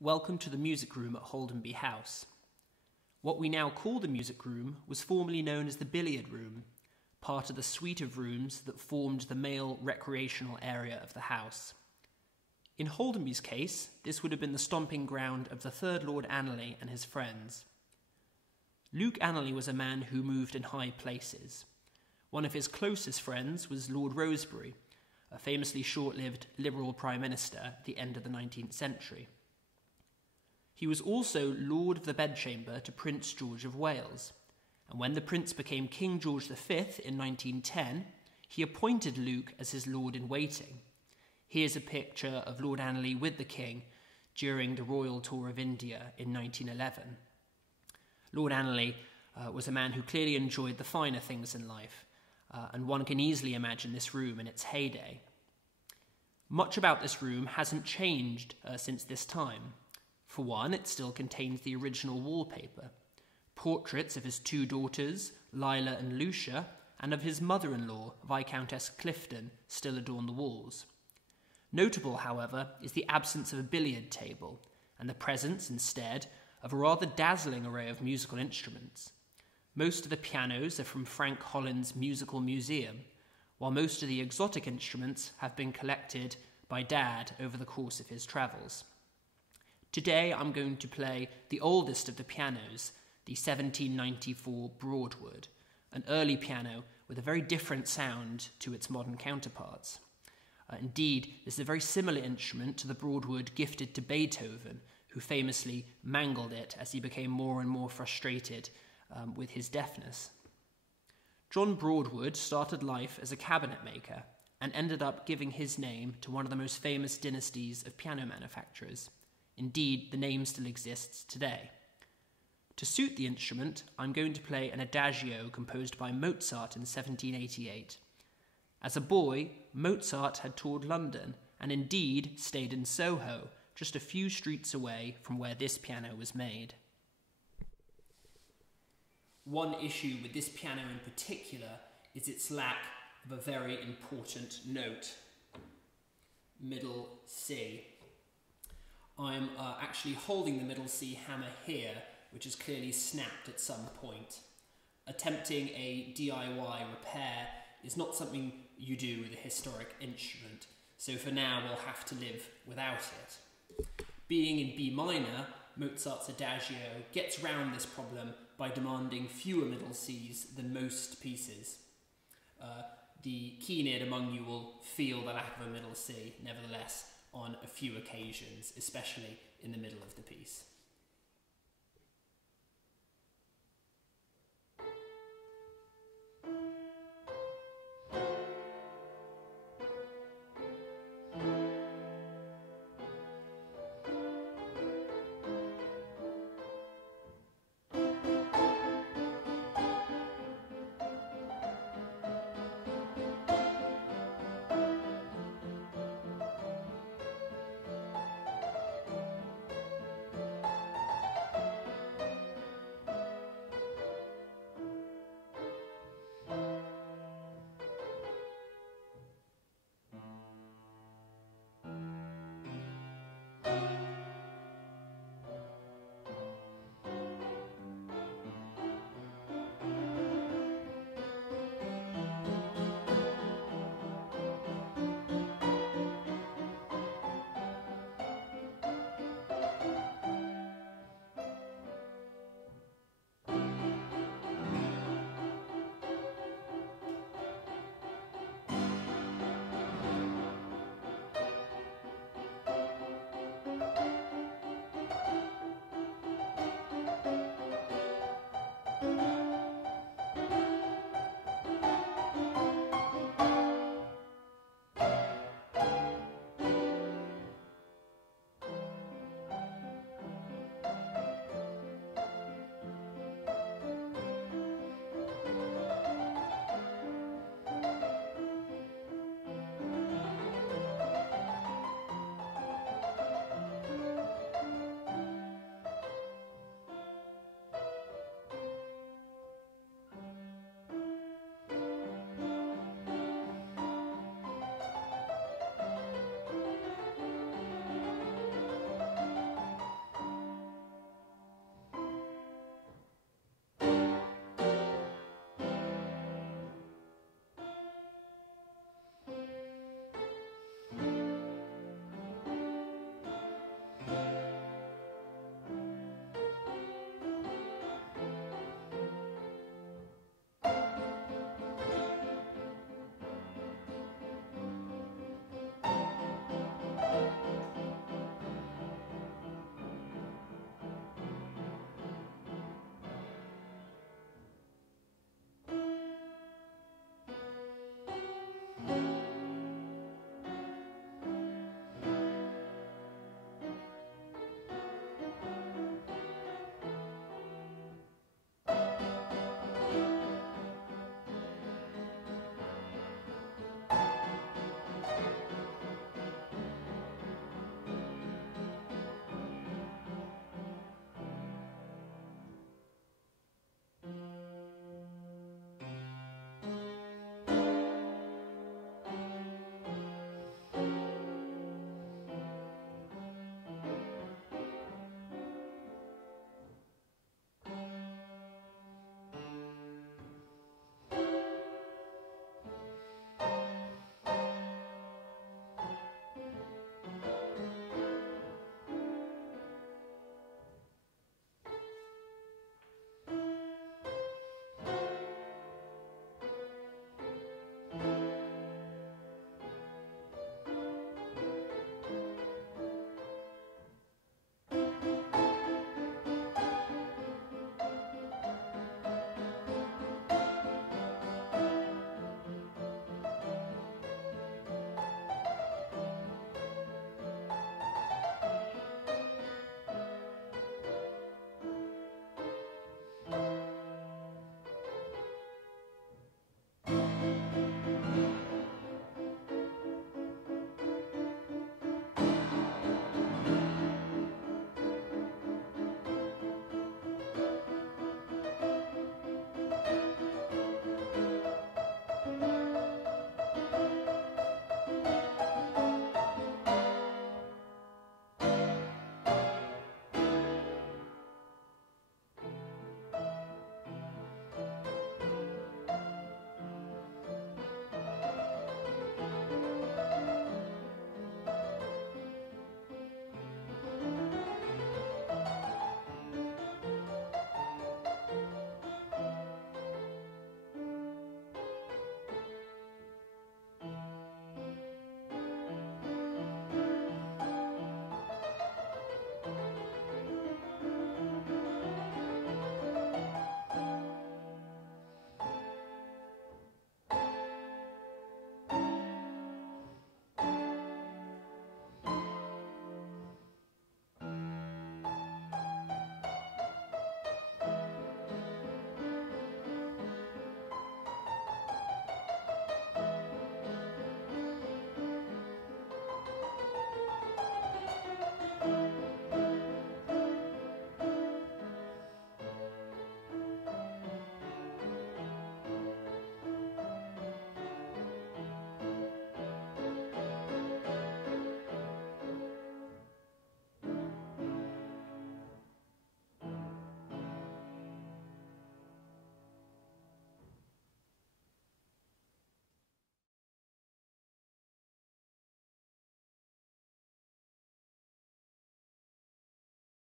Welcome to the music room at Holdenby House. What we now call the music room was formerly known as the billiard room, part of the suite of rooms that formed the male recreational area of the house. In Holdenby's case, this would have been the stomping ground of the third Lord Annerley and his friends. Luke Annerley was a man who moved in high places. One of his closest friends was Lord Rosebery, a famously short-lived Liberal Prime Minister at the end of the 19th century. He was also Lord of the Bedchamber to Prince George of Wales, and when the Prince became King George V in 1910, he appointed Luke as his Lord-in-Waiting. Here's a picture of Lord Annerley with the King during the Royal Tour of India in 1911. Lord Annerley was a man who clearly enjoyed the finer things in life, and one can easily imagine this room in its heyday. Much about this room hasn't changed since this time. For one, it still contains the original wallpaper, portraits of his two daughters, Lila and Lucia, and of his mother-in-law, Viscountess Clifton, still adorn the walls. Notable, however, is the absence of a billiard table, and the presence, instead, of a rather dazzling array of musical instruments. Most of the pianos are from Frank Holland's Musical Museum, while most of the exotic instruments have been collected by Dad over the course of his travels. Today I'm going to play the oldest of the pianos, the 1794 Broadwood, an early piano with a very different sound to its modern counterparts. Indeed, this is a very similar instrument to the Broadwood gifted to Beethoven, who famously mangled it as he became more and more frustrated with his deafness. John Broadwood started life as a cabinet maker and ended up giving his name to one of the most famous dynasties of piano manufacturers. Indeed, the name still exists today. To suit the instrument, I'm going to play an adagio composed by Mozart in 1788. As a boy, Mozart had toured London and indeed stayed in Soho, just a few streets away from where this piano was made. One issue with this piano in particular is its lack of a very important note, middle C. I'm actually holding the middle C hammer here, which is clearly snapped at some point. Attempting a DIY repair is not something you do with a historic instrument, so for now we'll have to live without it. Being in B minor, Mozart's adagio gets round this problem by demanding fewer middle Cs than most pieces. The keen-eared among you will feel the lack of a middle C, nevertheless, on a few occasions, especially in the middle of the piece.